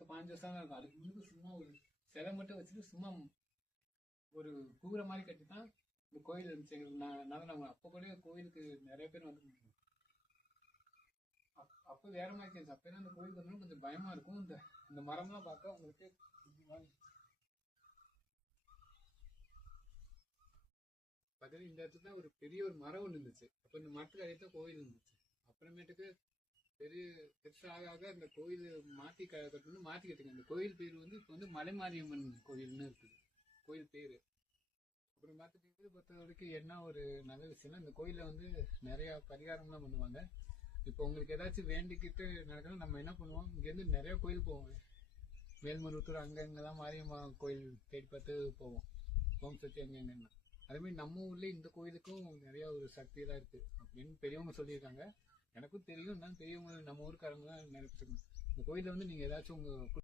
10-15 வருஷம் தான் இருக்கும். அதுக்கு முன்னுக்கு சும்மா ஒரு சிலை மட்டும் வச்சுட்டு சும்மா ஒரு கூரை மாதிரி கட்டி தான் இந்த கோயில் இருந்துச்சு எங்களுக்கு. நாங்க அப்ப கூட கோயிலுக்கு நிறைய பேர் வந்து அப்ப வேற மாதிரி இருந்துச்சு. அப்ப அந்த கோயிலுக்கு வந்து கொஞ்சம் பயமா இருக்கும். இந்த மரம்லாம் பார்க்க உங்களுக்கு பார்த்தீங்கன்னா இந்த இடத்துல தான் ஒரு பெரிய ஒரு மரம் ஒன்று இருந்துச்சு. அப்ப இந்த மரத்துக்கு அடியே தான் கோயில் இருந்துச்சு. அப்புறமேட்டுக்கு பெருசாக ஆக அந்த கோயில் மாத்தி கட்டணும், மாத்தி கட்டுங்க. அந்த கோயில் பேர் வந்து இப்ப வந்து மலைமாரியம்மன் கோயில்னு இருக்குது கோயில் பேரு. அப்புறம் பார்த்துட்டு பொறுத்த வரைக்கும் என்ன ஒரு நல்ல விஷயம்னா இந்த கோயில்ல வந்து நிறைய பரிகாரம்லாம் பண்ணுவாங்க. இப்போ உங்களுக்கு ஏதாச்சும் வேண்டிக்கிட்டு நடக்கணும், நம்ம என்ன பண்ணுவோம், இங்கேருந்து நிறைய கோயில் போவோம். மேல்மருவத்தூர் அங்க இங்கெல்லாம் மாரியம்மா கோயில் தேடி பார்த்து போவோம். ஓம் சக்தி அங்க எங்கன்னா அதே மாதிரி நம்ம ஊர்ல இந்த கோயிலுக்கும் நிறைய ஒரு சக்தி எல்லாம் இருக்கு அப்படின்னு பெரியவங்க சொல்லியிருக்காங்க. எனக்கும் தெரியும். பெரியவங்க நம்ம ஊருக்காரங்க தான் நிறைய இந்த கோயில வந்து நீங்க ஏதாச்சும் உங்க